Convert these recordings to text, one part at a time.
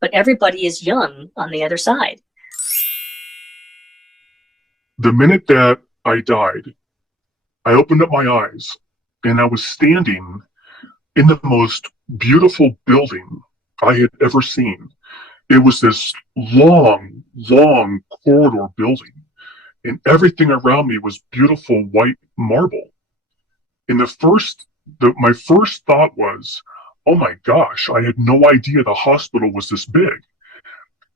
but everybody is young on the other side. The minute that I died, I opened up my eyes and I was standing in the most beautiful building I had ever seen. It was this long, long corridor building, and everything around me was beautiful white marble. And my first thought was, oh my gosh, I had no idea the hospital was this big,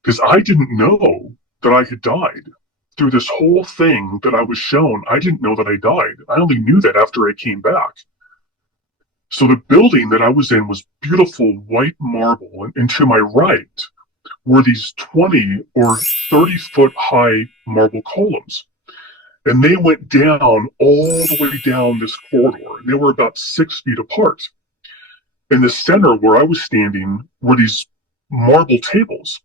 because I didn't know that I had died. Through this whole thing that I was shown, I didn't know that I died. I only knew that after I came back. So the building that I was in was beautiful white marble, and to my right were these 20 or 30-foot high marble columns. And they went down all the way down this corridor, and they were about 6 feet apart. In the center where I was standing were these marble tables,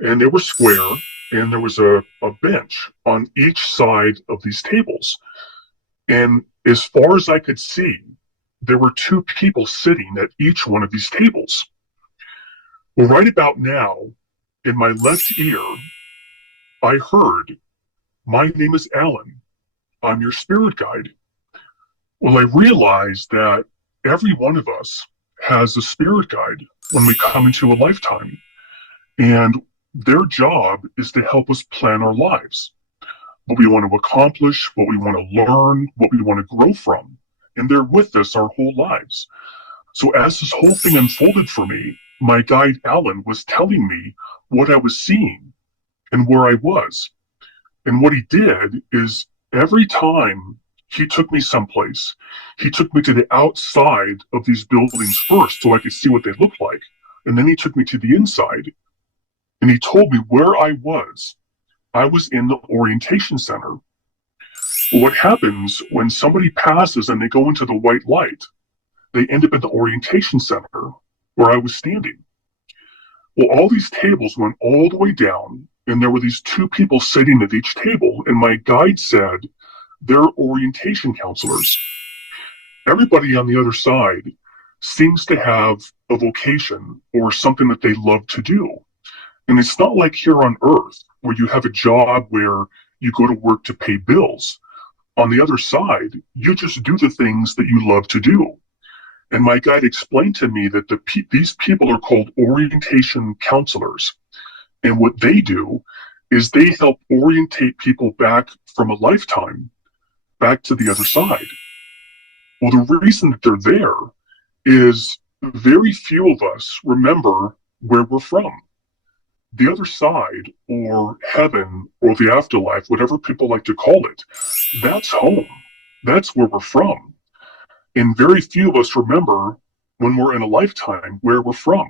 and they were square, and there was a bench on each side of these tables. And as far as I could see, there were 2 people sitting at each one of these tables. Well, right about now, in my left ear, I heard, "My name is Alan. I'm your spirit guide." Well, I realized that every one of us has a spirit guide when we come into a lifetime. And their job is to help us plan our lives, what we want to accomplish, what we want to learn, what we want to grow from. And they're with us our whole lives. So as this whole thing unfolded for me, my guide Alan was telling me what I was seeing and where I was. And what he did is every time he took me someplace, he took me to the outside of these buildings first so I could see what they looked like. And then he took me to the inside and he told me where I was. I was in the orientation center. What happens when somebody passes and they go into the white light, they end up at the orientation center where I was standing. Well, all these tables went all the way down, and there were these 2 people sitting at each table, and my guide said they're orientation counselors. Everybody on the other side seems to have a vocation or something that they love to do. And it's not like here on Earth where you have a job where you go to work to pay bills. On the other side, you just do the things that you love to do. And my guide explained to me that these people are called orientation counselors. And what they do is they help orientate people back from a lifetime back to the other side. Well, the reason that they're there is very few of us remember where we're from. The other side, or heaven, or the afterlife, whatever people like to call it, that's home. That's where we're from. And very few of us remember when we're in a lifetime where we're from.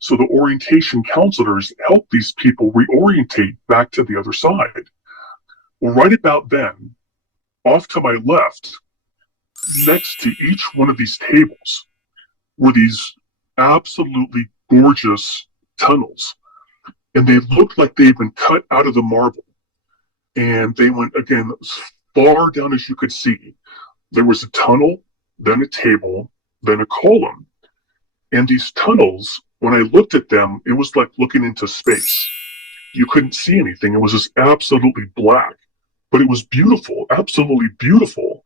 So the orientation counselors help these people reorientate back to the other side. Well, right about then, off to my left, next to each one of these tables, were these absolutely gorgeous tunnels. And they looked like they'd been cut out of the marble. And they went, again, as far down as you could see. There was a tunnel, then a table, then a column. And these tunnels, when I looked at them, it was like looking into space. You couldn't see anything. It was just absolutely black. But it was beautiful, absolutely beautiful.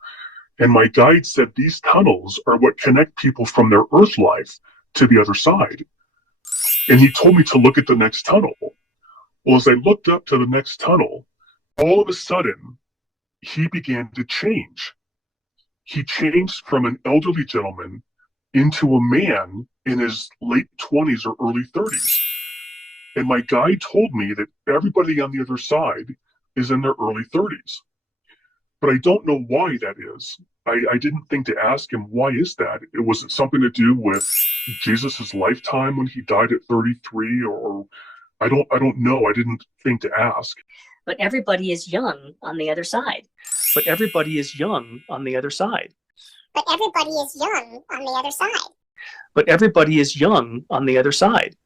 And my guide said these tunnels are what connect people from their Earth life to the other side. And he told me to look at the next tunnel. Well, as I looked up to the next tunnel, all of a sudden, he began to change. He changed from an elderly gentleman into a man in his late 20s or early 30s. And my guide told me that everybody on the other side is in their early 30s. But I don't know why that is. I didn't think to ask him, why is that? Was it something to do with Jesus's lifetime when he died at 33, or I don't know. I didn't think to ask. But everybody is young on the other side. But everybody is young on the other side. But everybody is young on the other side. But everybody is young on the other side.